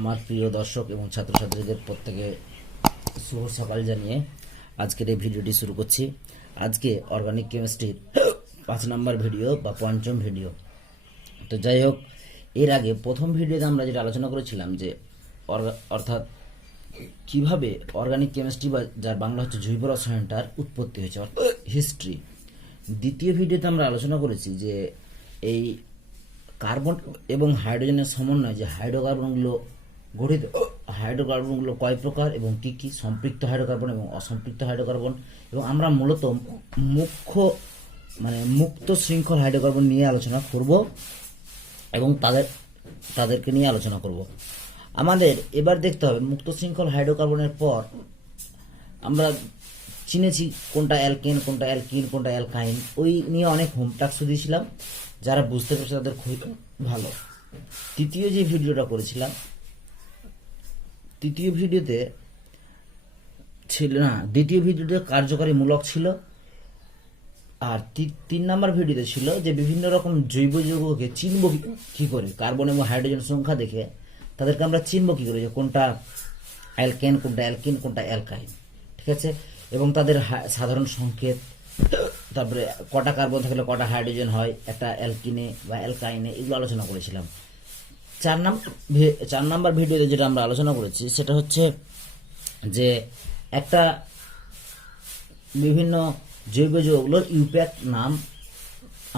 আমার প্রিয় দর্শক এবং ছাত্রছাত্রীদের প্রত্যেকে শুভ সকাল জানিয়ে আজকের এই ভিডিওটি শুরু করছি। আজকে অর্গানিক কেমিস্ট্রির 5 নম্বর ভিডিও বা পঞ্চম ভিডিও। তো যাই হোক, এর আগে প্রথম ভিডিওতে আমরা যেটা আলোচনা করেছিলাম যে অর্থাৎ কিভাবে অর্গানিক কেমিস্ট্রি বা যার বাংলা হচ্ছে জৈব রসায়নটার উৎপত্তি হয়েছে, হিস্ট্রি। দ্বিতীয় ভিডিওতে আমরা আলোচনা করেছি যে এই কার্বন এবং হাইড্রোজেনের সমন্বয়ে যে হাইড্রোকার্বনগুলো গঠিত, হাইড্রোকার্বনগুলো কয় প্রকার এবং কি কি, সম্পৃক্ত হাইড্রোকার্বন এবং অসম্পৃক্ত হাইড্রোকার্বন, এবং আমরা মূলত মুক্ত শৃঙ্খল হাইড্রোকার্বন নিয়ে আলোচনা করব এবং তাদেরকে নিয়ে আলোচনা করব। আমাদের এবার দেখতে হবে মুক্ত শৃঙ্খল হাইড্রোকার্বনের পর আমরা চিনেছি কোনটা অ্যালকেন, কোনটা অ্যালকিন, কোনটা অ্যালকাইন, ওই নিয়ে অনেক হোমটাস্ক দিয়েছিলাম। যারা বুঝতে পারছে তাদের খুবই ভালো। তৃতীয় ভিডিওতে ছিল না, দ্বিতীয় ভিডিওতে কার্যকারী মূলক ছিল, আর 3 নম্বর ভিডিওতে ছিল যে বিভিন্ন রকম জৈব যৌগকে চিনব কি করে, কার্বন এবং হাইড্রোজেন সংখ্যা দেখে তাদেরকে আমরা চিনব কি করে যে কোনটা অ্যালকেন, কোনটা অ্যালকিন, কোনটা অ্যালকাইন, ঠিক আছে, এবং তাদের সাধারণ সংকেত, তারপরে কটা কার্বন থাকলে কটা হাইড্রোজেন হয় একটা অ্যালকিনে বা অ্যালকাইনে, এগুলো আলোচনা করেছিলাম। 4 নম্বর ভিডিওতে যেটা আমরা আলোচনা করেছি সেটা হচ্ছে যে একটা বিভিন্ন জৈব যৌগগুলোর ইউপ্যাক নাম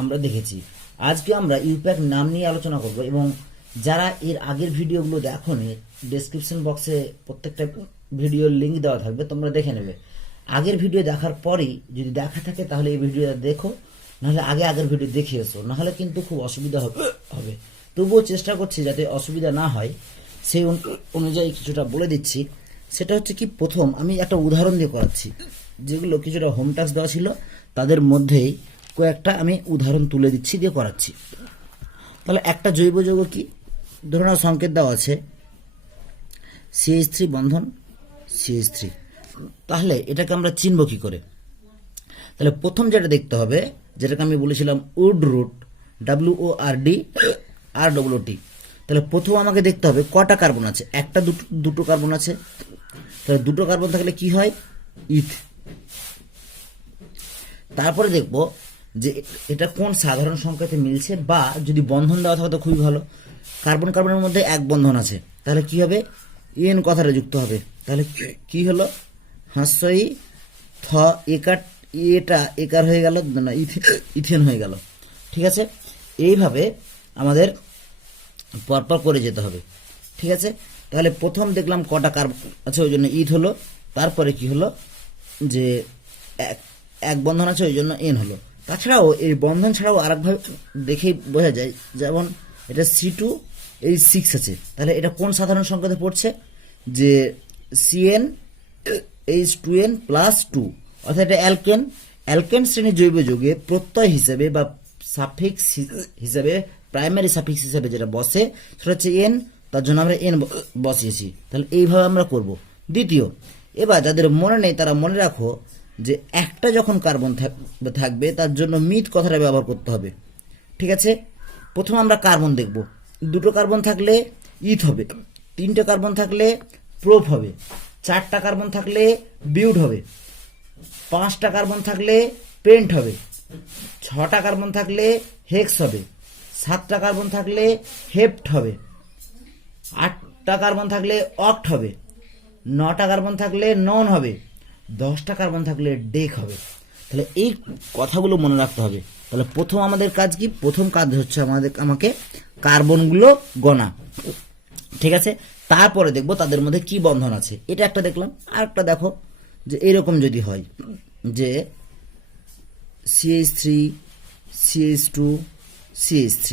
আমরা দেখেছি। আজকে আমরা ইউপ্যাক নাম নিয়ে আলোচনা করব, এবং যারা এর আগের ভিডিওগুলো দেখোনি, ডেসক্রিপশন বক্সে প্রত্যেকটা ভিডিওর লিঙ্ক দেওয়া থাকবে, তোমরা দেখে নেবে। আগের ভিডিও দেখার পরেই যদি দেখা থাকে তাহলে এই ভিডিওটা দেখো, নাহলে আগের ভিডিও দেখে এসো, নাহলে কিন্তু খুব অসুবিধা হবে। তবুও চেষ্টা করছি যাতে অসুবিধা না হয়, সেই অনুযায়ী কিছুটা বলে দিচ্ছি। সেটা হচ্ছে কি, প্রথম আমি একটা উদাহরণ দিয়ে করাচ্ছি, যেগুলো কিছুটা হোম টাস্ক দেওয়া ছিল তাদের মধ্যেই কয়েকটা আমি উদাহরণ তুলে দিচ্ছি, দিয়ে করাচ্ছি। তাহলে একটা জৈব যৌগ কি, ধরুন সংকেত দেওয়া আছে CH3 বন্ধন CH3, তাহলে এটাকে আমরা চিনব কি করে? তাহলে প্রথম যেটা দেখতে হবে, যেটাকে আমি বলেছিলাম উড রুট, WORD RWT। তাহলে প্রথম আমাকে দেখতে হবে কটা কার্বন আছে, একটা দুটো কার্বন আছে। তাহলে দুটো কার্বন থাকলে কি হয়, ইথ। তারপরে দেখব যে এটা কোন সাধারণ সংকেতে মিলছে, বা যদি বন্ধন দেওয়া থাকে তো খুবই ভালো। কার্বন কার্বনের মধ্যে এক বন্ধন আছে, তাহলে কি হবে, এন কথাটা যুক্ত হবে। তাহলে কি হলো, হাস্যই থ একার, এটা একার হয়ে গেল, না ইথেন হয়ে গেল, ঠিক আছে। এইভাবে আমাদের পরপর করে যেতে হবে, ঠিক আছে। তাহলে প্রথম দেখলাম কটা কার্বন আছে, ওই জন্য ইথ হলো। তারপরে কি হলো, যে এক বন্ধন আছে, ওই জন্য এন হলো। তাছাড়াও এই বন্ধন ছাড়াও আরেকভাবে দেখেই বোঝা যায়, যেমন এটা C2H6 আছে, তাহলে এটা কোন সাধারণ সংকেতে পড়ছে, যে CnH2n+2, অর্থাৎ এটা অ্যালকেন। অ্যালকেন শ্রেণীর জৈব যৌগে প্রত্যয় হিসেবে বা সাফিক্স হিসেবে, প্রাইমারি সাফিক্স হিসেবে যেটা বসে সেটা হচ্ছে এন, তার জন্য আমরা এন বসিয়েছি। তাহলে এইভাবে আমরা করব। দ্বিতীয়, এবার যাদের মনে নেই তারা মনে রাখো যে একটা যখন কার্বন থাকবে তার জন্য মিথ কথাটা ব্যবহার করতে হবে, ঠিক আছে। প্রথমে আমরা কার্বন দেখব, দুটো কার্বন থাকলে ইথ হবে, 3টে কার্বন থাকলে প্রোপ হবে, 4টা কার্বন থাকলে বিউট হবে, 5টা কার্বন থাকলে পেন্ট হবে, 6টা কার্বন থাকলে হেক্স হবে, 7টা কার্বন থাকলে হেপ্ট হবে, 8টা কার্বন থাকলে অক্ট হবে, 9টা কার্বন থাকলে নন হবে, 10টা কার্বন থাকলে ডেক হবে। তাহলে এই কথাগুলো মনে রাখতে হবে। তাহলে প্রথম আমাদের কাজ কি, প্রথম কাজ হচ্ছে আমাকে কার্বনগুলো গণা, ঠিক আছে। তারপরে দেখবো তাদের মধ্যে কি বন্ধন আছে। এটা একটা দেখলাম, আর একটা দেখো যে এরকম যদি হয় যে CH3 CH2 CH3,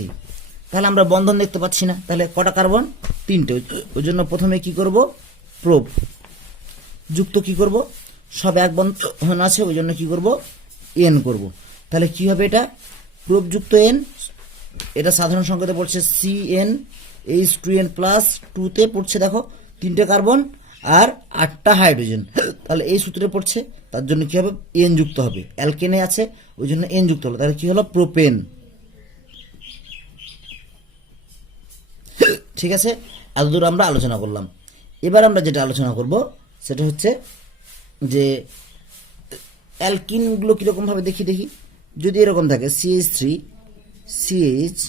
তাহলে আমরা বন্ধন দেখতে পাচ্ছি না। তাহলে কটা কার্বন, 3টে, ওই জন্য প্রথমে কি করব, প্রোব যুক্ত কি করব, সব এক বন্ধন আছে, ওই জন্য কি করব, এন করব। তাহলে কি হবে, এটা প্রোব যুক্ত এন, এটা সাধারণ সংকেতে পড়ছে CnH2n+2তে পড়ছে, দেখো 3টে কার্বন আর 8টা হাইড্রোজেন, তাহলে এই সূত্রে পড়ছে, তার জন্য কি হবে, এন যুক্ত হবে। অ্যালকেনে আছে, ওই জন্য এন যুক্ত হলো, তাহলে কি হলো, প্রোপেন, ঠিক আছে, এতদূর আমরা আলোচনা করলাম। এবার আমরা যেটা আলোচনা করব সেটা হচ্ছে যে অ্যালকিনগুলো কীরকম ভাবে দেখি। যদি এরকম থাকে CH3 CH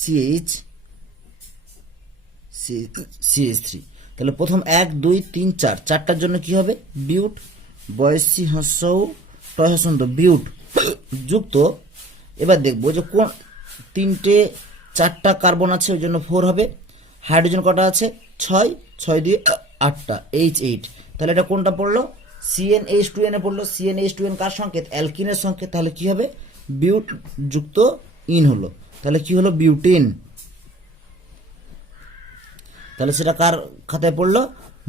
CH CH3, তাহলে প্রথম 1 2 3 4 চারটার জন্য কি হবে বিউট, বয়সী হস্যউ টয় হসন্ত বিউট যুক্ত। এবার দেখবো যে কোন তিনটে 4টা কার্বন আছে ওই জন্য 4 হবে। হাইড্রোজেন কটা আছে 6, 6 দিয়ে 8টা H8, তাহলে এটা কোনটা পড়লো CnH2n এ পড়লো। CnH2n কার সংকেত অ্যালকিনের সংকেত, তাহলে কি হবে বিউট যুক্ত ইন হলো, তাহলে কি হলো বিউটিন। তাহলে সেটা কার খাতায় পড়লো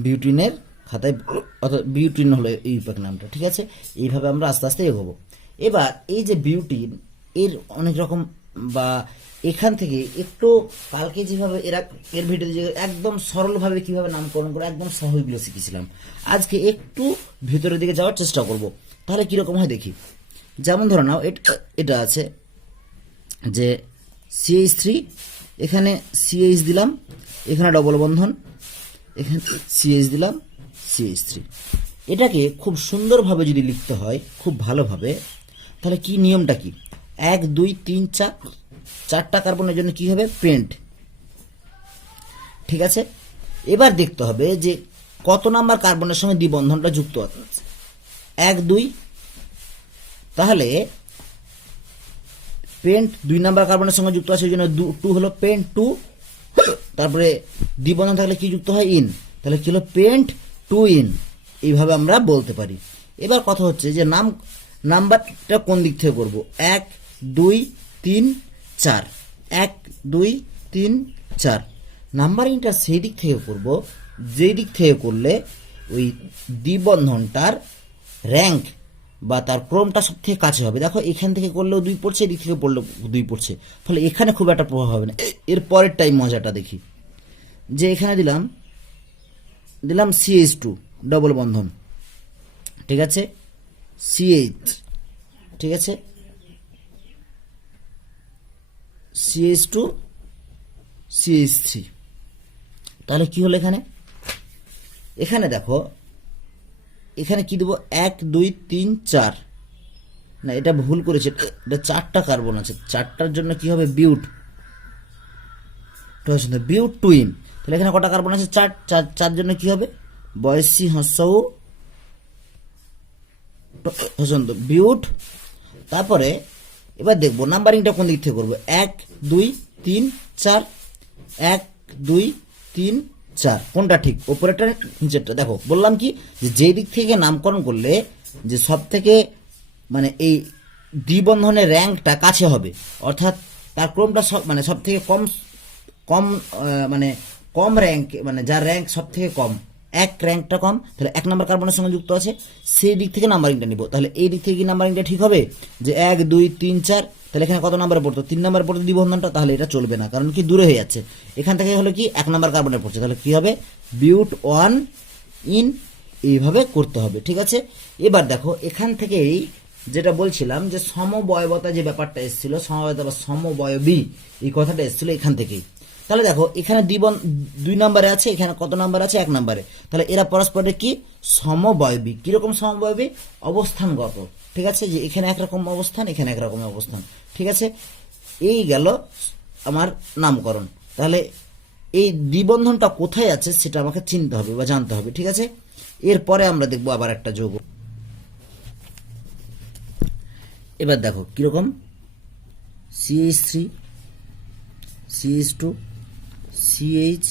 বিউটিনের খাতায়, অর্থাৎ বিউটিন হলো এই নামটা। ঠিক আছে, এইভাবে আমরা আস্তে আস্তে এগোবো। এবার এই যে বিউটিন এর অনেক রকম, বা এখান থেকে একটু কালকে যেভাবে এর ভিডিওতে যে একদম সরলভাবে কিভাবে নামকরণ করে একদম সহজগুলো শিখেছিলাম, আজকে একটু ভিতরের দিকে যাওয়ার চেষ্টা করব। তাহলে কিরকম হয় দেখি। যেমন ধরে নাও এটা আছে যে CH3, এখানে CH দিলাম, এখানে ডবল বন্ধন, এখানে CH দিলাম CH3। এটাকে খুব সুন্দরভাবে যদি লিখতে হয় খুব ভালোভাবে, তাহলে কি নিয়মটা কি 1 2 3 4 4টা কার্বনের জন্য কি হবে পেন্ট। ঠিক আছে, এবার দেখতে হবে যে কত নাম্বার কার্বনের সঙ্গে দ্বিবন্ধনটা যুক্ত আছে 1 2, তাহলে পেন্ট 2 নাম্বার কার্বনের সঙ্গে যুক্ত আছে ওই জন্য 2 হলো পেন্ট 2, তারপরে দ্বিবন্ধন থাকলে কি যুক্ত হয় ইন, তাহলে কি হলো পেন্ট 2 ইন। এইভাবে আমরা বলতে পারি। এবার কথা হচ্ছে যে নাম্বারটা কোন দিক থেকে করব 1 2 3 4 1 2 3 4, নাম্বারিংটা সেই দিক থেকে করব যেই দিক থেকে করলে ওই দ্বিবন্ধনটার র্যাঙ্ক বা তার ক্রমটা সব থেকে কাছে হবে। দেখো এখান থেকে করলেও 2 পড়ছে, এদিক থেকে পড়লেও 2 পড়ছে, ফলে এখানে খুব একটা প্রভাব হবে না। এর পরের টাইম মজাটা দেখি, যে এখানে দিলাম CH2 ডবল বন্ধন, ঠিক আছে CH, ঠিক আছে CH2 CH3, তাহলে কি হলো এখানে দেখো এখানে কি দেবো 1 2 3 4, না এটা ভুল করেছে, এটা 4টা কার্বন আছে, 4টার জন্য কি হবে বিউট, বিউট টুইন। তাহলে এখানে কটা কার্বন আছে 4, 4 জন্য কি হবে বয়সী হস্যউ বিউট। তারপরে এবার দেখবো নাম্বারিংটা কোন দিক থেকে করবো 1 2 3 4 1 2 3 4, কোনটা ঠিক ওপরেরটা নিচেরটা। দেখো বললাম কি যে দিক থেকে নামকরণ করলে যে সব থেকে মানে এই দ্বিবন্ধনের র্যাঙ্কটা কাছে হবে, অর্থাৎ তার ক্রমটা সব থেকে কম মানে কম র্যাঙ্ক, মানে যার র্যাঙ্ক সব থেকে কম, এক র্যাঙ্কটা কম, তাহলে 1 নম্বর কার্বনের সঙ্গে যুক্ত আছে, সেই দিক থেকে নাম্বারিংটা নিব। তাহলে এই দিক থেকে কি নাম্বারিংটা ঠিক হবে যে 1 2 3 4, তাহলে এখানে কত নাম্বারে পড়তো 3 নাম্বারে পড়তো দ্বিবন্ধনটা, তাহলে এটা চলবে না, কারণ কি দূরে হয়ে যাচ্ছে। এখান থেকে হলো কি 1 নাম্বার কার্বনে পড়ছে, তাহলে কি হবে বিউট 1 ইন, এইভাবে করতে হবে। ঠিক আছে, এবার দেখো এখান থেকেই যেটা বলছিলাম যে সমবয়বতা যে ব্যাপারটা এসেছিল, সমবয়বতা বা সমবয়বী এই কথাটা এসেছিল এখান থেকেই। তাহলে দেখো এখানে 2 নম্বরে আছে, এখানে কত নাম্বার আছে 1 নম্বরে, তাহলে এরা পরস্পরের কি সমবয়বী। কিরকম সমবয়বী অবস্থানগত, ঠিক আছে, যে এখানে একরকম অবস্থান, এখানে একরকম অবস্থান। ঠিক আছে, এই গেল আমার নামকরণ। তাহলে এই দ্বিবন্ধনটা কোথায় আছে সেটা আমাকে চিনতে হবে বা জানতে হবে। ঠিক আছে, এরপরে আমরা দেখবো আবার একটা যৌগ। এবার দেখো কিরকম CH3 CH2 CH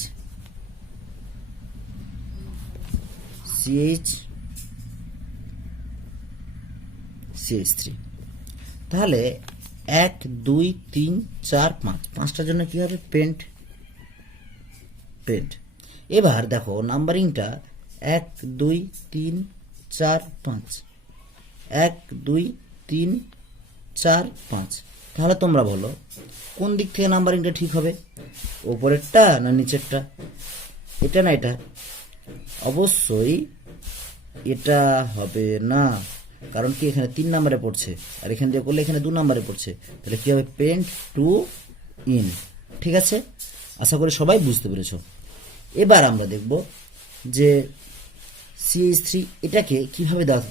CH CH3, তাহলে 1 2 3 4 5, 5টার জন্য কি হবে পেন্ট। এবার দেখো নাম্বারিংটা 1 2 3 4 5 1 2 3 4 5, তাহলে তোমরা বলো কোন দিক থেকে নাম্বারিংটা ঠিক হবে, ওপরেরটা না নিচেরটা, এটা না এটা, অবশ্যই এটা হবে না, কারণ কি এখানে 3 নম্বরে পড়ছে আর এখানে দিয়ে করলে এখানে 2 নম্বরে পড়ছে, তাহলে কি হবে পেন্ট 2 ইন। ঠিক আছে, আশা করি সবাই বুঝতে পেরেছ। এবার আমরা দেখব যে CH3 এটাকে কিভাবে দেওয়া।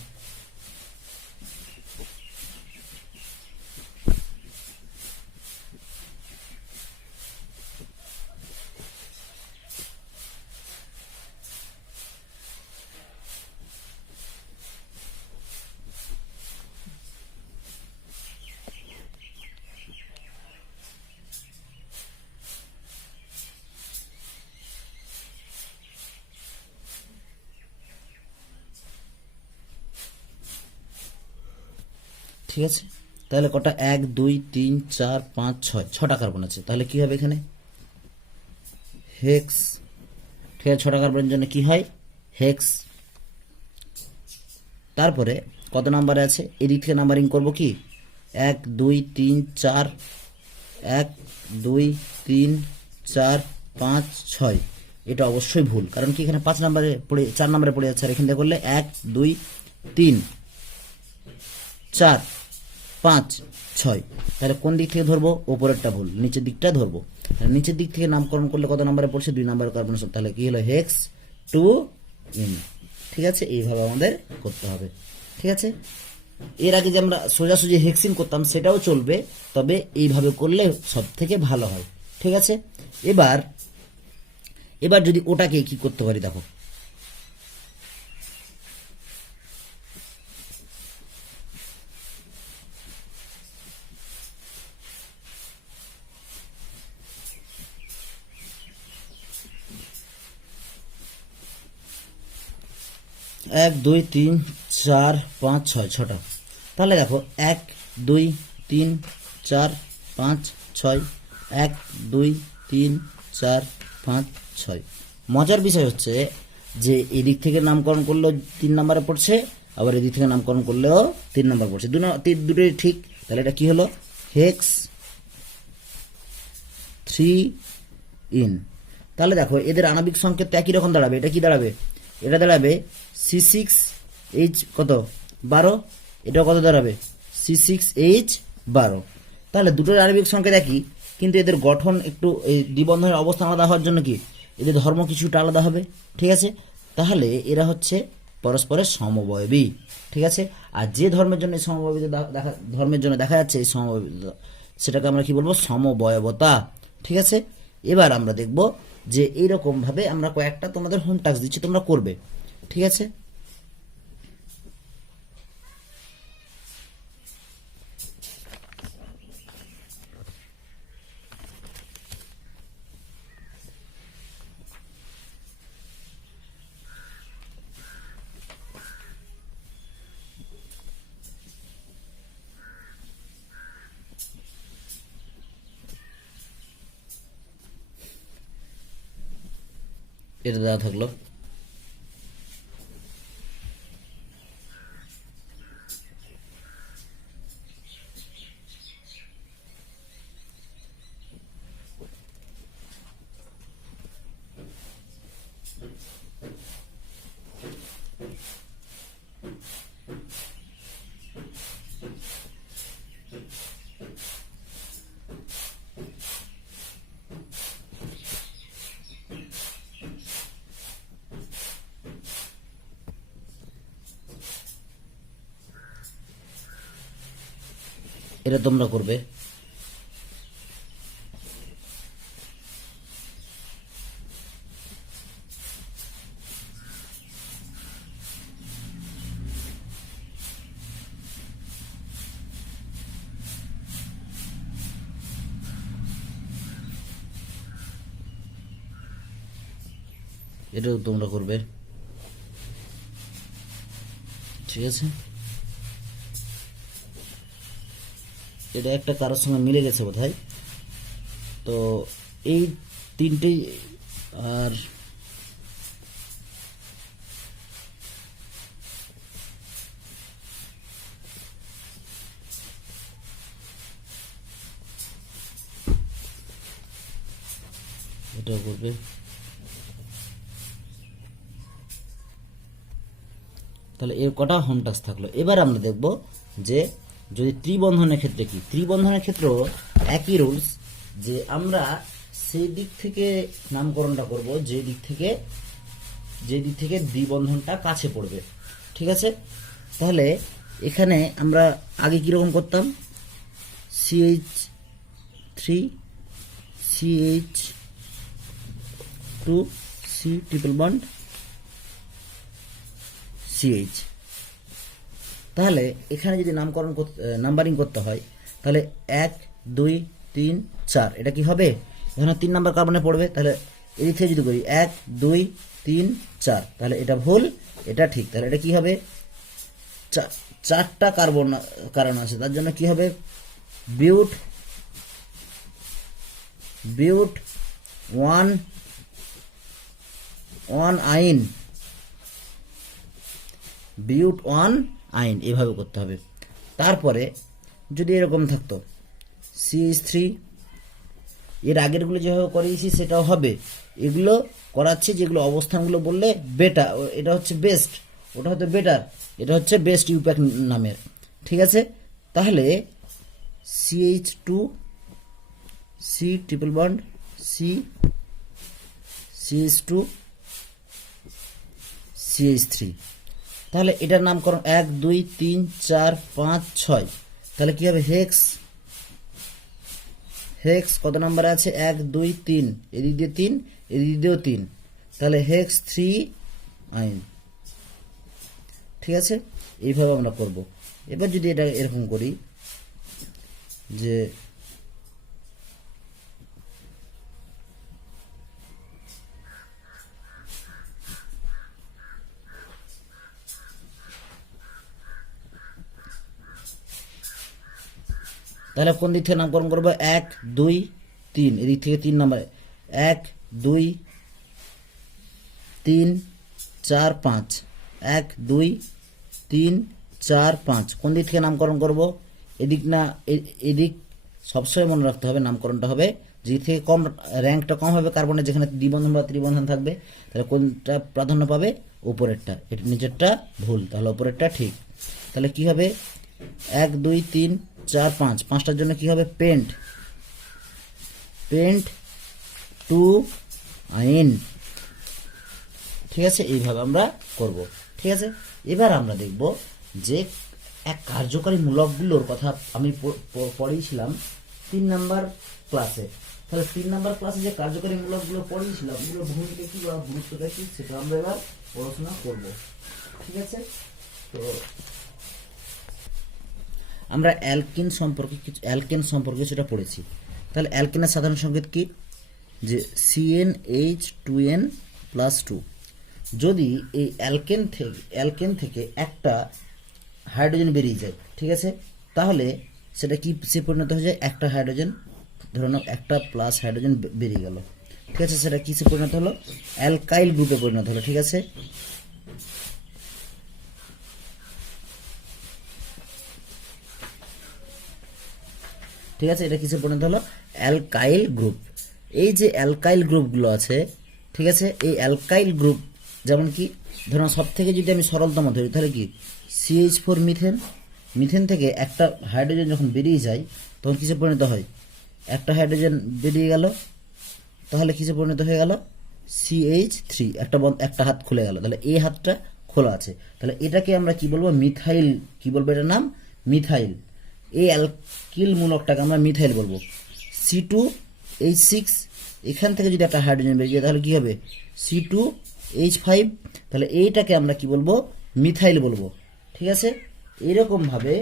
ঠিক আছে, তাহলে কটা 1 2 3 4 5 6 ছটা কার্বন আছে। তাহলে কি হবে এখানে হেক্স। ঠিক আছে, ছটা কার্বনের জন্য কি হয় হেক্স। তারপরে কত নাম্বারে আছে, এদিক থেকে নাম্বারিং করব কি 1 2 3 4 1 2 3 4 5 6। এটা অবশ্যই ভুল, কারণ কি এখানে 5 নম্বরে পড়ে 4 নম্বরে পড়ে যাচ্ছে, আর এখান থেকে করলে 1 2 3 4 5 6। তাহলে কোন দিক থেকে ধরবো, ওপরেরটা ভুল, নিচের দিকটা ধরবো। নিচের দিক থেকে নামকরণ করলে কত নম্বরে পড়ছে 2 নম্বরের কার্বন। তাহলে কি হলো হেক্স 2 ইন। ঠিক আছে, এইভাবে আমাদের করতে হবে। ঠিক আছে, এর আগে যে আমরা সোজাসুজি হেক্সিন করতাম সেটাও চলবে, তবে এইভাবে করলে সব থেকে ভালো হয়। ঠিক আছে, এবার যদি ওটাকে কি করতে পারি দেখো, 1 2 3 4 5 6 ছটা। তাহলে দেখো 1 2 3 4 5 6 1 2 3 4 5 6। মজার বিষয় হচ্ছে যে এদিক থেকে নামকরণ করলেও 3 নম্বরে পড়ছে, আবার এদিক থেকে নামকরণ করলেও 3 নম্বর পড়ছে, দুটোই ঠিক। তাহলে এটা কি হলো হেক্স 3 ইন। তাহলে দেখো এদের আণবিক সংকেত একই রকম দাঁড়াবে। এটা কি দাঁড়াবে, এটা দাঁড়াবে C6H কত 12, এটা কত দাঁড়াবে C6H12। তাহলে দুটোর আণবিক সংকেত একই, কিন্তু এদের গঠন একটু এই দ্বিবন্ধনের অবস্থান আলাদা হওয়ার জন্য কি এদের ধর্ম কিছুটা আলাদা হবে। ঠিক আছে, তাহলে এরা হচ্ছে পরস্পরের সমবয়বী। ঠিক আছে, আর যে ধর্মের জন্য ধর্মের জন্য দেখা যাচ্ছে এই সমবয়বতা, সেটাকে আমরা কি বলবো সমবয়বতা। ঠিক আছে, এবার আমরা দেখব যে এইরকম ভাবে আমরা কয়েকটা তোমাদের হোম টাস্ক দিচ্ছি, তোমরা করবে। ঠিক আছে, এটা দেওয়া থাকলো। এটা তোমরা করবে। এটাও তোমরা করবে। ঠিক আছে, এটা একটা কারোর সঙ্গে মিলে গেছে বোধহয়। তো এই তিনটেই, আর এটাও করবে। তাহলে এর কটা হোম টাস্ক থাকলো। এবার আমরা দেখব যে যদি ত্রিবন্ধনের ক্ষেত্রে কি, ত্রিবন্ধনের ক্ষেত্রেও একই রুলস, যে আমরা সেই দিক থেকে নামকরণটা করব যে দিক থেকে দ্বিবন্ধনটা কাছে পড়বে। ঠিক আছে, তাহলে এখানে আমরা আগে কিরকম করতাম, CH3 CH2 C triple bond CH। তাহলে এখানে যদি নাম্বারিং করতে হয় তাহলে 1 2 3 4 এটা কি হবে, এখানে 3 নাম্বার কার্বনে পড়বে। তাহলে এই থেকে যদি করি 1 2 3 4, তাহলে এটা ভুল এটা ঠিক। তাহলে এটা কি হবে, 4টা কার্বন আছে, তার জন্য কি হবে, বিউট 1 আইন, বিউট 1 আইন, এভাবে করতে হবে। তারপরে যদি এরকম থাকতো CH3, এর আগেরগুলো যেভাবে করিয়েছি সেটাও হবে, এগুলো করাচ্ছি যেগুলো অবস্থানগুলো বললে বেটার, এটা হচ্ছে বেস্ট, ওটা হচ্ছে বেটার, এটা হচ্ছে বেস্ট ইউপ্যাক নামের। ঠিক আছে, তাহলে CH2 C triple bond C CH2 CH3, তাহলে এটার নামকরণ 1 2 3 4 5 6, তাহলে কি হবে, হেক্স কত নম্বরে আছে, 1 2 3, এদিক দিয়ে 3 এদিক দিয়েও 3, তাহলে হেক্স 3 আইন। ঠিক আছে, এইভাবে আমরা করব। এবার যদি এটা এরকম করি যে তাহলে কোন দিক থেকে নামকরণ করবো, 1 2 3, এদিক থেকে 3 নাম্বার, 1 2 3 4 5, 1 2 3 4 5, কোন দিক থেকে নামকরণ করব, এদিক না এদিক, সবসময় মনে রাখতে হবে নামকরণটা হবে যে থেকে কম, র্যাঙ্কটা কম হবে কার্বনের, যেখানে দ্বিবন্ধন বা ত্রিবন্ধন থাকবে, তাহলে কোনটা প্রাধান্য পাবে, উপরেরটা, এটা নিচেরটা ভুল, তাহলে উপরেরটা ঠিক। তাহলে কি হবে, 1 2 3 4 5, 5টার জন্য কি হবে, পেন্ট 2 আইন। ঠিক আছে, এইভাবে আমরা করব। ঠিক আছে, এবার আমরা দেখব যে এক কার্যকারী মূলকগুলোর কথা আমি পড়িয়েছিলাম 3 নাম্বার ক্লাসে। তাহলে 3 নাম্বার ক্লাসে যে কার্যকারী মূলকগুলো পড়িয়েছিলাম, এগুলোর ভূমিকা কি বা গুরুত্বটা কি, সেটা আমরা এবার পড়াশোনা করব। ঠিক আছে, তো আমরা অ্যালকেন সম্পর্কে সেটা পড়েছি। তাহলে অ্যালকেনের সাধারণ সংকেত কি, যে CnH2n+2। যদি এই অ্যালকেন থেকে একটা হাইড্রোজেন বেরিয়ে যায়, ঠিক আছে, তাহলে সেটা কি সে পরিণত হয়ে যায়, একটা হাইড্রোজেন, ধরুন একটা প্লাস হাইড্রোজেন বেরিয়ে গেল, ঠিক আছে, সেটা কিসে পরিণত হলো, অ্যালকাইল গ্রুপে পরিণত হলো। ঠিক আছে, ঠিক আছে, এটা কিসে পরিণত হলো, অ্যালকাইল গ্রুপ। এই যে অ্যালকাইল গ্রুপগুলো আছে, ঠিক আছে, এই অ্যালকাইল গ্রুপ যেমন কি, ধরুন সব থেকে যদি আমি সরলতম ধরি, তাহলে কি CH4 মিথেন থেকে একটা হাইড্রোজেন যখন বেরিয়ে যায় তখন কিসে পরিণত হয়, একটা হাইড্রোজেন বেরিয়ে গেল, তাহলে কিসে পরিণত হয়ে গেল, CH3, একটা হাত খুলে গেল, তাহলে এই হাতটা খোলা আছে, তাহলে এটাকে আমরা কি বলবো, মিথাইল, কি বলবো, এটার নাম মিথাইল। এই অ্যালকিল মূলকটাকে আমরা মিথাইল বলবো। C2H6, এখান থেকে যদি একটা হাইড্রোজেন বেরিয়ে যায় তাহলে কি হবে, C2H5, তাহলে এইটাকে আমরা কি বলবো, মিথাইল বলবো। ঠিক আছে, এইরকম ভাবে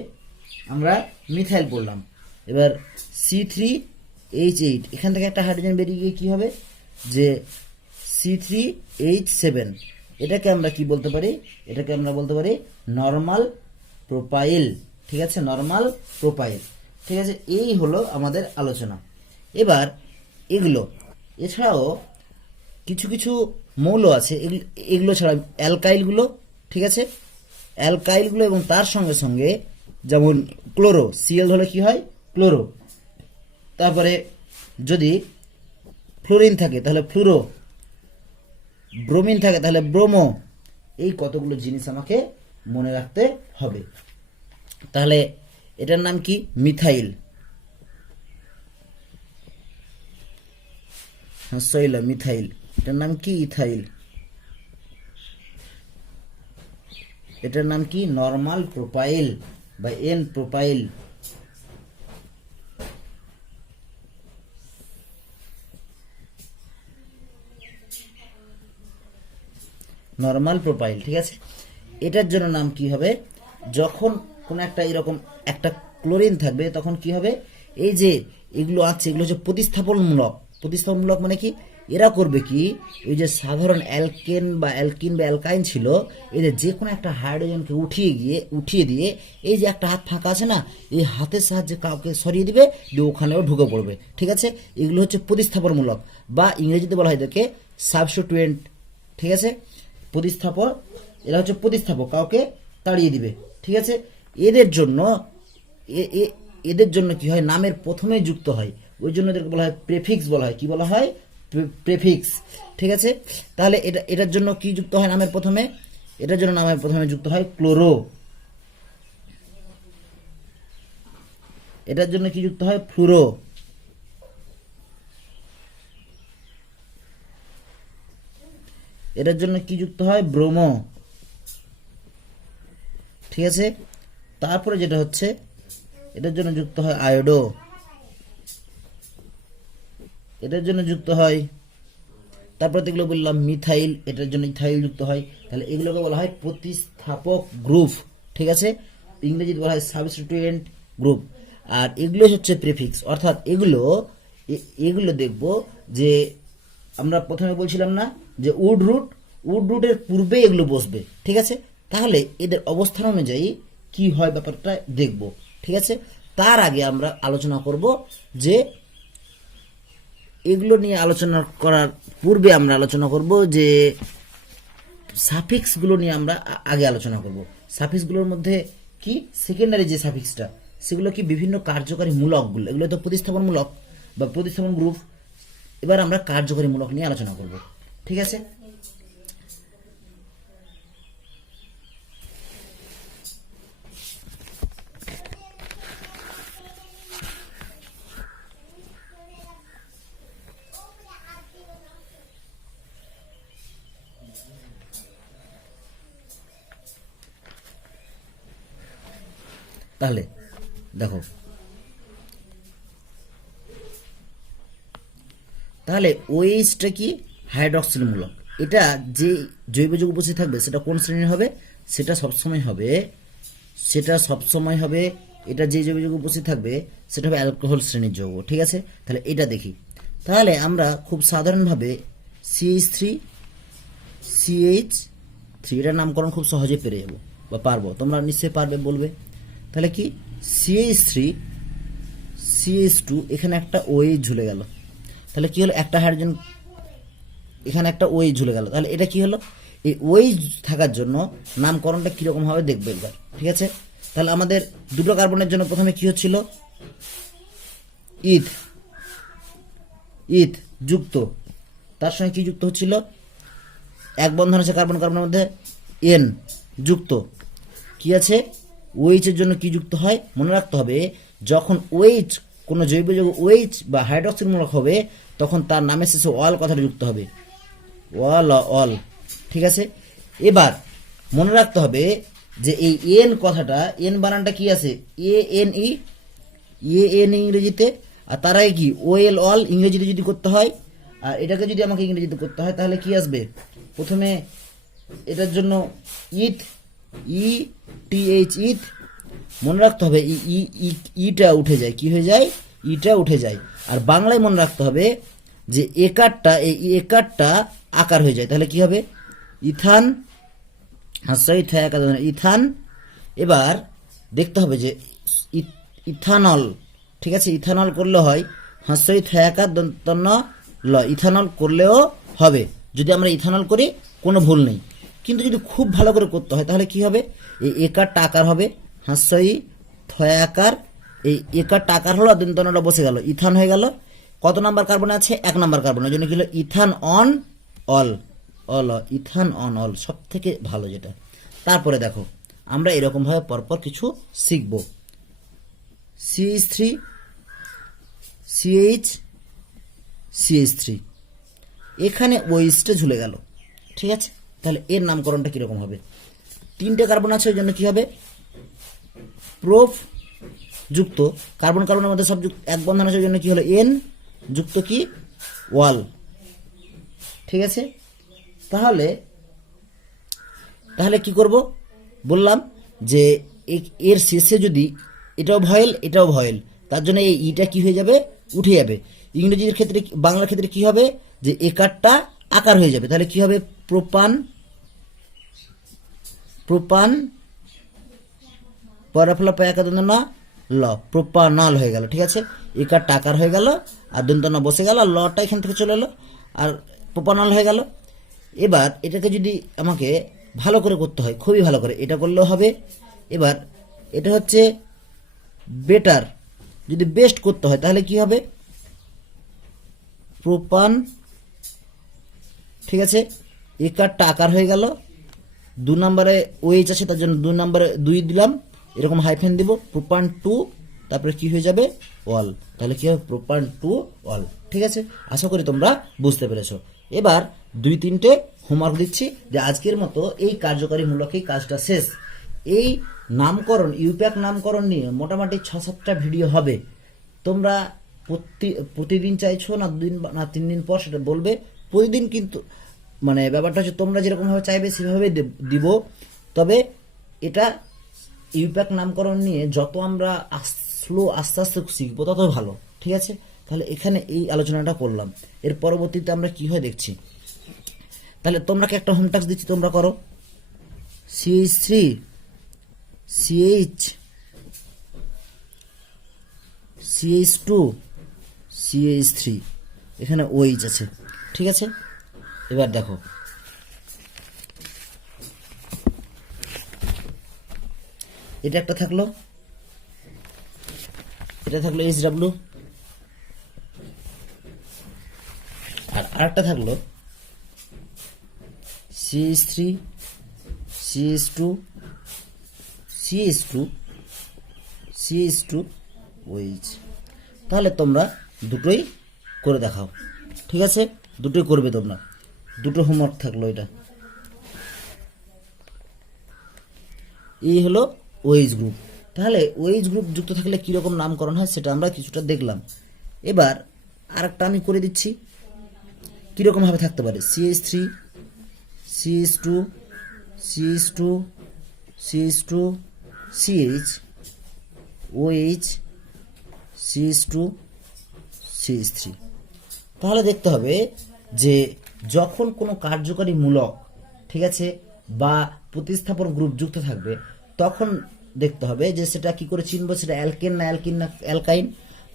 আমরা মিথাইল পড়লাম। এবার C3H8, এখান থেকে একটা হাইড্রোজেন বেরিয়ে গিয়ে কি হবে, যে C3H7, এটাকে আমরা কি বলতে পারি, এটাকে আমরা বলতে পারি নরমাল প্রোপাইল। ঠিক আছে, নরমাল প্রোপাইল। ঠিক আছে, এই হলো আমাদের আলোচনা। এবার এছাড়াও কিছু কিছু মৌল আছে, এগুলো ছাড়া অ্যালকাইলগুলো, ঠিক আছে, অ্যালকাইলগুলো এবং তার সঙ্গে সঙ্গে যেমন ক্লোরো, Cl হলে কি হয়, ক্লোরো, তারপরে যদি ফ্লোরিন থাকে তাহলে ফ্লুরো, ব্রোমিন থাকে তাহলে ব্রোমো, এই কতগুলো জিনিস আমাকে মনে রাখতে হবে। তাহলে এটার নাম কি, মিথাইল। হাস্যই ল মিথাইল, এটার নাম কি? ইথাইল। এটার নাম কি? নরমাল প্রোপাইল বা এন প্রোপাইল। নরমাল প্রোপাইল, ঠিক আছে। এটার জন্য নাম কি হবে? যখন কোন একটা এরকম একটা ক্লোরিন থাকবে তখন কি হবে, এই যে এগুলো আছে এগুলো হচ্ছে প্রতিস্থাপনমূলক। প্রতিস্থাপনমূলক মানে কি? এরা করবে কি, এই যে সাধারণ অ্যালকেন বা অ্যালকিন বা অ্যালকাইন ছিল, এদের যে কোনো একটা হাইড্রোজেনকে উঠিয়ে দিয়ে এই যে একটা হাত ফাঁকা আছে না, এই হাতের সাহায্যে কাউকে সরিয়ে দিবে, দিয়ে ওখানেও ঢুকে পড়বে, ঠিক আছে। এগুলো হচ্ছে প্রতিস্থাপনমূলক বা ইংরেজিতে বলা হয় এদেরকে সাবস্টিটিউয়েন্ট, ঠিক আছে। প্রতিস্থাপক, এরা হচ্ছে প্রতিস্থাপক, কাউকে তাড়িয়ে দিবে, ঠিক আছে। এদের জন্য এদের জন্য কি হয়, নামের প্রথমে যুক্ত হয়, ওই জন্য এদেরকে বলা হয় প্রেফিক্স বলা হয়। কি বলা হয়? প্রেফিক্স, ঠিক আছে। তাহলে এটার জন্য কি যুক্ত হয় নামের প্রথমে? এটার জন্য নামের প্রথমে যুক্ত হয় ক্লোরো। এটার জন্য কি যুক্ত হয়? ফ্লুরো। এটার জন্য কি যুক্ত হয়? ব্রোমো, ঠিক আছে। তারপরে যেটা হচ্ছে, এটার জন্য যুক্ত হয় আয়োডো। এটার জন্য যুক্ত হয়, তারপরে যেগুলো বললাম মিথাইল, এটার জন্য ইথাইল যুক্ত হয়। তাহলে এগুলোকে বলা হয় প্রতিস্থাপক গ্রুপ, ঠিক আছে। ইংরেজিতে বলা হয় সাবস্টিটিউয়েন্ট গ্রুপ। আর এগুলো হচ্ছে প্রিফিক্স, অর্থাৎ এগুলো দেখব যে আমরা প্রথমে বলছিলাম না যে উড রুটের পূর্বে এগুলো বসবে, ঠিক আছে। তাহলে এদের অবস্থান অনুযায়ী কি হয় ব্যাপারটা দেখব, ঠিক আছে। তার আগে আমরা আলোচনা করব যে এগুলো নিয়ে আলোচনা করার পূর্বে আমরা আলোচনা করব যে সাফিক্সগুলো নিয়ে আমরা আগে আলোচনা করব। সাফিক্সগুলোর মধ্যে কি সেকেন্ডারি যে সাফিক্সটা, সেগুলো কি বিভিন্ন কার্যকারী মূলকগুলো, এগুলো তো প্রতিস্থাপনমূলক বা প্রতিস্থাপন গ্রুপ। এবার আমরা কার্যকারী মূলক নিয়ে আলোচনা করব, ঠিক আছে। তাহলে দেখো, তাহলে ওএইচটা কি? হাইড্রক্সিল মূলক। এটা যে জৈব যৌগ উপস্থিত থাকবে সেটা কোন শ্রেণীর হবে? সেটা সবসময় হবে এটা যে জৈব যৌগ উপস্থিত থাকবে সেটা হবে অ্যালকোহল শ্রেণীর যৌগ, ঠিক আছে। তাহলে এটা দেখি। তাহলে আমরা খুব সাধারণভাবে CH3 এটার নামকরণ খুব সহজে পেরে যাবো বা পারবো, তোমরা নিশ্চয়ই পারবে, বলবে। তাহলে কি CH2 এখানে একটা OH ঝুলে গেল। তাহলে কি হলো, একটা হাইড্রোজেন এখানে একটা OH ঝুলে গেল। তাহলে এটা কি হলো, এই OH থাকার জন্য নামকরণটা কিরকম হবে দেখবে এবার, ঠিক আছে। তাহলে আমাদের দুটো কার্বনের জন্য প্রথমে কি হচ্ছিল? ইথ যুক্ত, তার সঙ্গে কি যুক্ত হচ্ছিল? এক বন্ধন আছে কার্বনের মধ্যে, N যুক্ত। কি আছে? OH এর জন্য কি যুক্ত হয়? মনে রাখতে হবে, যখন OH কোনো জৈব যৌগ OH বা হাইড্রক্সিল মূলক হবে তখন তার নামের শেষে অল কথাটা যুক্ত হবে, অল, ঠিক আছে। এবার মনে রাখতে হবে যে এই এন কথাটা, এন বানানটা কি আছে? ANE ইংরেজিতে, আর তার আগে কি OL অল ইংরেজিতে যদি করতে হয়, আর এটাকে যদি আমাকে ইংরেজিতে করতে হয় তাহলে কি আসবে? প্রথমে এটার জন্য ইথ, মনে রাখতে হবে ইটা উঠে যায়, কি হয়ে যায়? ইটা উঠে যায়। আর বাংলায় মনে রাখতে হবে যে একারটা আকার হয়ে যায়, তাহলে কি হবে? Ethan, Ethan. এবার দেখতে হবে যে ইথানল, ঠিক আছে। ইথানল করলে হয় ইথানল করলেও হবে, যদি আমরা ইথানল করি কোনো ভুল নেই। কিন্তু যদি খুব ভালো করে করতে হয় তাহলে কি হবে? এই একারটা আকার হবে এই একারটা আকার হলো, দন্তনটা বসে গেল, ইথান হয়ে গেল। কত নাম্বার কার্বন আছে? 1 নাম্বার কার্বনের জন্য কি হলো? ইথান অন অল, সব থেকে ভালো যেটা। তারপরে দেখো আমরা এরকম ভাবে পরপর কিছু শিখব। CH3 CH CH3 এখানে ওইসটা ঝুলে গেল, ঠিক আছে। তাহলে এর নামকরণটা কিরকম হবে? 3টে কার্বন আছে, ওই জন্য কি হবে? প্রোপ যুক্ত কার্বন কার্বনের মধ্যে সব এক বন্ধন আছে, ওই জন্য কি হলো? এন যুক্ত কি? ওয়াল, ঠিক আছে। তাহলে কি করব? বললাম যে এর শেষে যদি এটাও ভয়েল এটাও ভয়েল, তার জন্য এই ইটা কি হয়ে যাবে? উঠে যাবে। ইংরেজির ক্ষেত্রে, বাংলার ক্ষেত্রে কি হবে? যে একারটা আকার হয়ে যাবে। তাহলে কি হবে? প্রোপান পরাফলা পায়াকা দন্তনা ল, প্রোপানল হয়ে গেল, ঠিক আছে। একারটা আকার হয়ে গেল, আর দন্তনা বসে গেল, আর লটা এখান থেকে চলে এলো, আর প্রোপানল হয়ে গেল। এবার এটাকে যদি আমাকে ভালো করে করতে হয়, খুবই ভালো করে এটা করলেও হবে। এবার এটা হচ্ছে বেটার, যদি বেস্ট করতে হয় তাহলে কি হবে? প্রোপান, ঠিক আছে। একারটা আকার হয়ে গেল, 2 নম্বরে ওএইচ আছে, তার জন্য 2 নম্বরে 2 দিলাম, এরকম হাইফেন দিব, প্রোপান 2, তারপরে কি হয়ে যাবে? ওয়াল। তাহলে কি হবে? প্রোপান 2 ওয়াল, ঠিক আছে। আশা করি তোমরা বুঝতে পেরেছো। এবার 2-3টে হোমওয়ার্ক দিচ্ছি, যে আজকের মতো এই কার্যকরী মূলক এই কাজটা শেষ। এই নামকরণ, ইউপ্যাক নামকরণ নিয়ে মোটামুটি 6-7টা ভিডিও হবে। তোমরা প্রতিদিন চাইছো না 2 দিন না 3 দিন পর, সেটা বলবে। প্রতিদিন কিন্তু মানে ব্যাপারটা হচ্ছে তোমরা যেরকমভাবে চাইবে সেভাবে দিব। তবে এটা ইউপ্যাক নামকরণ নিয়ে যত আমরা আস্তে আস্তে শিখবো তত ভালো, ঠিক আছে। তাহলে এখানে এই আলোচনাটা করলাম, এর পরবর্তীতে আমরা কি হয় দেখছি। তাহলে তোমরা একটা হোম টাস্ক দিচ্ছি, তোমরা করো। CH3 CH CH2 CH3, এখানে OH আছে, ঠিক আছে। এবার দেখো, এটা একটা থাকলো, এটা থাকলো HW, আর আরেকটা থাকলো CH3 CH2 CH2 CH2 OH। তাহলে তোমরা দুটোই করে দেখাও, ঠিক আছে। দুটোই করবে তোমরা, দুটো হোমওয়ার্ক থাকলো। এটা এই হলো OH গ্রুপ। তাহলে OH গ্রুপ যুক্ত থাকলে কীরকম নামকরণ হয় সেটা আমরা কিছুটা দেখলাম। এবার আরেকটা আমি করে দিচ্ছি, কীরকমভাবে থাকতে পারে। CH3 CH2 CH2 CH2 CH OH CH2 CH3। তাহলে দেখতে হবে যে যখন কোনো কার্যকরী মূলক, ঠিক আছে, বা প্রতিস্থাপন গ্রুপ যুক্ত থাকবে, তখন দেখতে হবে যে সেটা কি করে চিনবো, সেটা অ্যালকেন না অ্যালকাইন।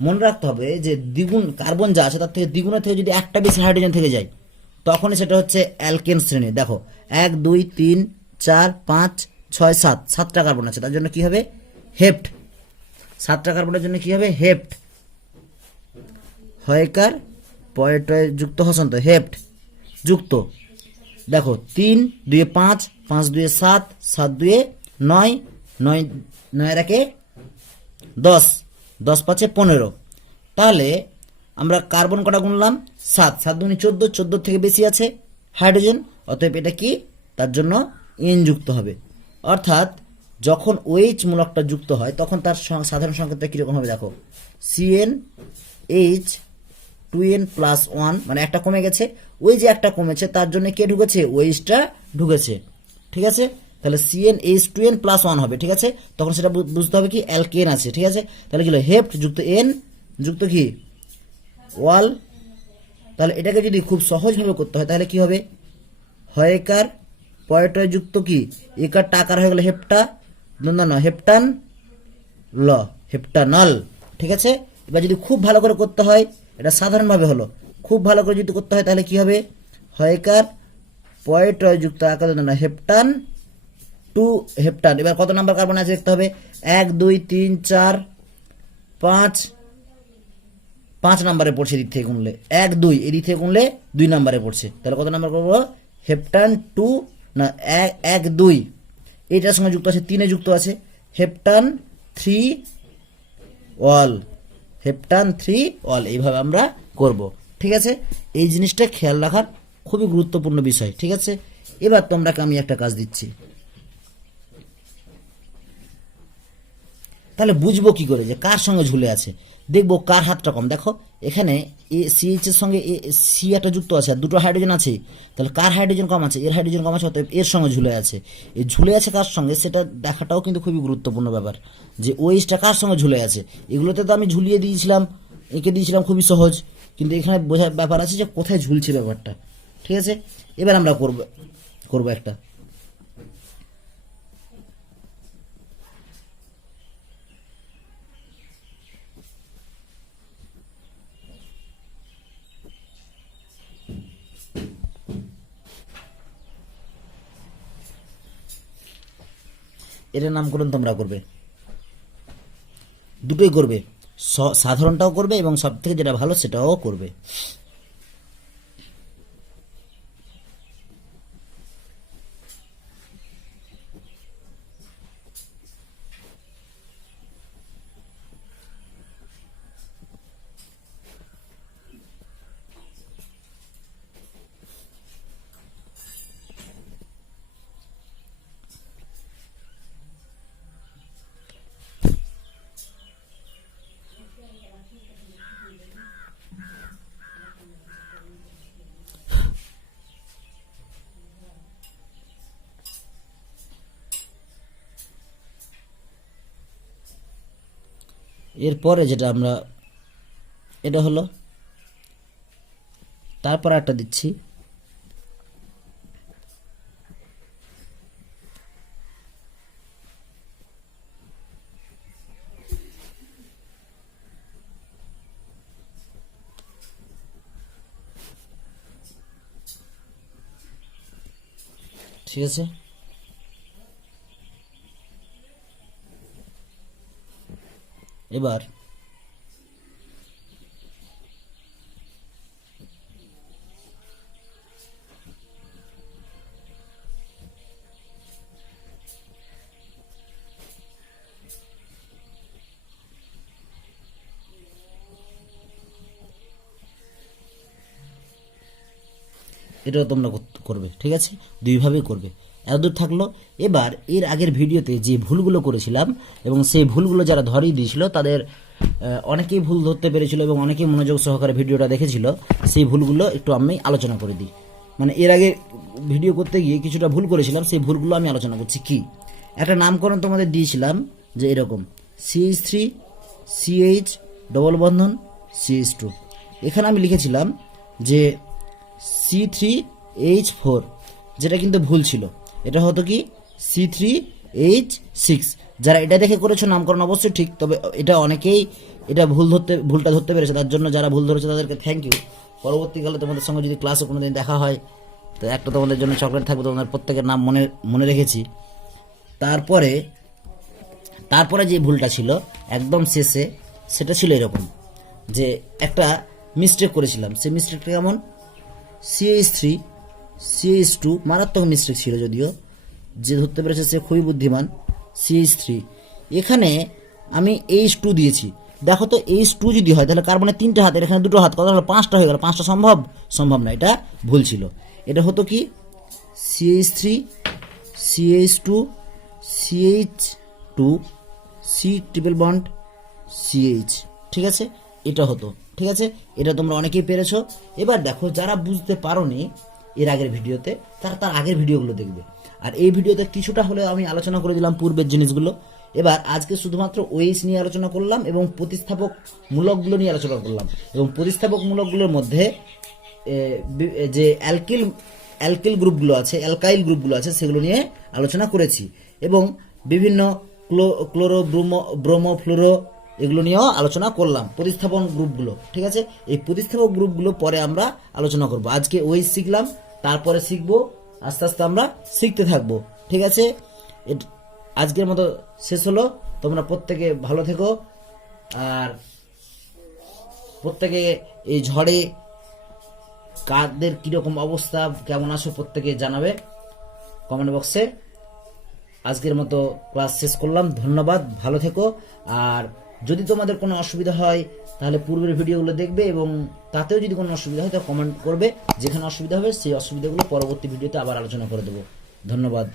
মনে রাখতে হবে যে দ্বিগুণ কার্বন যা আছে তার থেকে দ্বিগুণের থেকে যদি একটা বেশি হাইড্রোজেন থেকে যায়, তখনই সেটা হচ্ছে অ্যালকেন শ্রেণী। দেখো 1 2 3 4 5 6 7, 7টা কার্বন আছে, তার জন্য কি হবে? হেপ্ট। 7টা কার্বনের জন্য কি হবে? হেপ্ট। হয়কার পয়েটয় যুক্ত হসন্ত, হেপ্ট যুক্ত। দেখো 3 2 5 5 2 7 7 2 9 9 9 1 10 10 5 15। তাহলে আমরা কার্বন কটা গুনলাম? 7 7 দুগুণে 14, 14 থেকে বেশি আছে হাইড্রোজেন, অতএব এটা কি? তার জন্য এন যুক্ত হবে। অর্থাৎ যখন OH মূলকটা যুক্ত হয় তখন তার সাধারণ সংকেতটা কীরকম হবে? দেখো CnH 2n+1, মানে একটা কমে গেছে, ওই যে একটা কমেছে তার জন্য কে ঢুকেছে? OHটা ঢুকেছে, ঠিক আছে। তাহলে CnH2n+1 হবে, ঠিক আছে। তখন সেটা বুঝতে হবে কি অ্যালকেন আছে, ঠিক আছে। তাহলে কি হলো? হেপ্ট যুক্ত এন যুক্ত কি ওয়াল। তাহলে এটাকে যদি খুব সহজভাবে করতে হয় তাহলে কি হবে? হয়কার পয়েটয় যুক্ত কি একার টাকার হয়ে গেল হেপ্টা, না হেপ্টান ল, হেপ্টানল, ঠিক আছে। এবার যদি খুব ভালো করে করতে হয়, এটা সাধারণভাবে হলো, খুব ভালো করে যদি করতে হয় তাহলে কি হবে? হয়কার পয়েটয় যুক্ত আকার না হেপ্টান টু হেপ্টান। এবার কত নাম্বার কার্বন আছে দেখতে হবে? 1 2 3 4 5, 5 নম্বরে পড়ছে এদিক থেকে গুনলে, 1 2 এদিক থেকে গুনলে 2 নম্বরে পড়ছে। তাহলে কত নাম্বার করবো? হেপ্টান 2 না 1 2, এইটার সঙ্গে যুক্ত আছে 3 এ যুক্ত আছে হেপ্টান 3 অল, হেপ্টান 3 অল। এইভাবে আমরা করব, ঠিক আছে, এই জিনিসটা খেয়াল রাখার খুবই গুরুত্বপূর্ণ বিষয়। ঠিক আছে, এবার তোমরাকে আমি একটা কাজ দিচ্ছি, তাহলে বুঝবো কি করে যে কার সঙ্গে ঝুলে আছে, দেখবো কার হাতটা কম। দেখো এখানে সিএইচ এর সঙ্গে সি একটা যুক্ত আছে আর দুটো হাইড্রোজেন আছে, তাহলে কার হাইড্রোজেন কম আছে, এর হাইড্রোজেন কম আছে, অতএব এর সঙ্গে ঝুলে আছে। এই ঝুলে আছে কার সঙ্গে সেটা দেখাটাও কিন্তু খুবই গুরুত্বপূর্ণ ব্যাপার, যে ওইচটা কার সঙ্গে ঝুলে আছে। এগুলোতে তো আমি ঝুলিয়ে দিয়েছিলাম, এঁকে দিয়েছিলাম খুবই সহজ, কিন্তু এখানে বোঝার ব্যাপার আছে যে কোথায় ঝুলছে ব্যাপারটা। ঠিক আছে, এবার আমরা করবো একটা, এটার নামকরণ তোমরা করবে, দুটোই করবে, সাধারণটাও করবে এবং সব থেকে যেটা ভালো সেটাও করবে। এরপরে যেটা আমরা, এটা হলো, তারপর একটা দিচ্ছি, ঠিক আছে। এবার এটাও তোমরা করবে। ঠিক আছে, দুইভাবেই করবে, এতদূর থাকলো। এবার এর আগের ভিডিওতে যে ভুলগুলো করেছিলাম এবং সেই ভুলগুলো যারা ধরিয়ে দিয়েছিল তাদের অনেকেই ভুল ধরতে পেরেছিল এবং অনেকেই মনোযোগ সহকারে ভিডিওটা দেখেছিল, সেই ভুলগুলো একটু আমি আলোচনা করে দিই। মানে এর আগে ভিডিও করতে গিয়ে কিছুটা ভুল করেছিলাম, সেই ভুলগুলো আমি আলোচনা করছি। কি একটা নামকরণ তোমাদের দিয়েছিলাম যে এরকম CH3 CH ডবল বন্ধন CH2, এখানে আমি লিখেছিলাম যে C3H4, যেটা কিন্তু ভুল ছিল, এটা হতো কি C3H6। যারা এটা দেখে করেছো নামকরণ অবশ্যই ঠিক, তবে এটা অনেকেই এটা ভুলটা ধরতে পেরেছে, তার জন্য যারা ভুল ধরেছে তাদেরকে থ্যাংক ইউ। পরবর্তীকালে তোমাদের সঙ্গে যদি ক্লাসে কোনোদিন দেখা হয় তো একটা তোমাদের জন্য চকলেট থাকবে, তোমাদের প্রত্যেকের নাম মনে রেখেছি। তারপরে যে ভুলটা ছিল একদম শেষে, সেটা ছিল এরকম যে একটা মিস্টেক করেছিলাম। সেই মিস্টেকটা কেমন, CH3 CH2, মারাত্মক মিস্টেক ছিল, যদিও যে ধরতে পেরেছে সে খুবই বুদ্ধিমান। CH3, এখানে আমি H2 দিয়েছি। দেখো তো H2 যদি হয় তাহলে কার্বনের 3টে হাত, এখানে 2টো হাত, কত হলো 5টা হয়ে গেল। 5টা সম্ভব না, এটা ভুল ছিল। এটা হতো কি CH3 CH2 CH2 C triple bond CH। ঠিক আছে, এটা হতো। ঠিক আছে, এটা তোমরা অনেকেই পেরেছো। এবার দেখো যারা বুঝতে পারোনি এর আগের ভিডিওতে, তারা তার আগের ভিডিওগুলো দেখবে। আর এই ভিডিওতে কিছুটা হলেও আমি আলোচনা করে দিলাম পূর্বের জিনিসগুলো। এবার আজকে শুধুমাত্র ওএইচ নিয়ে আলোচনা করলাম এবং প্রতিস্থাপক মূলকগুলো নিয়ে আলোচনা করলাম, এবং প্রতিস্থাপক মূলকগুলোর মধ্যে যে অ্যালকিল গ্রুপগুলো আছে, অ্যালকাইল গ্রুপগুলো আছে, সেগুলো নিয়ে আলোচনা করেছি, এবং বিভিন্ন ক্লোরো ব্রোমো ফ্লোরো এগুলো নিয়েও আলোচনা করলাম, প্রতিস্থাপন গ্রুপগুলো। ঠিক আছে, এই প্রতিস্থাপক গ্রুপগুলো পরে আমরা আলোচনা করব। আজকে ওই শিখলাম, তারপরে শিখবো, আস্তে আস্তে আমরা শিখতে থাকবো। ঠিক আছে, আজকের মতো শেষ হলো। তোমরা প্রত্যেকে ভালো থেকো, আর প্রত্যেকে এই ঝড়ে কাদের কীরকম অবস্থা, কেমন আছো প্রত্যেকে জানাবে কমেন্ট বক্সে। আজকের মতো ক্লাস শেষ করলাম, ধন্যবাদ, ভালো থেকো। আর যদি তোমাদের কোনো অসুবিধা হয় তাহলে পূর্বের ভিডিওগুলো দেখবে, এবং তাতেও যদি কোনো অসুবিধা হয় তো কমেন্ট করবে, যেখানে অসুবিধা হবে সেই অসুবিধাগুলো পরবর্তী ভিডিওতে আবার আলোচনা করে দেবো। ধন্যবাদ।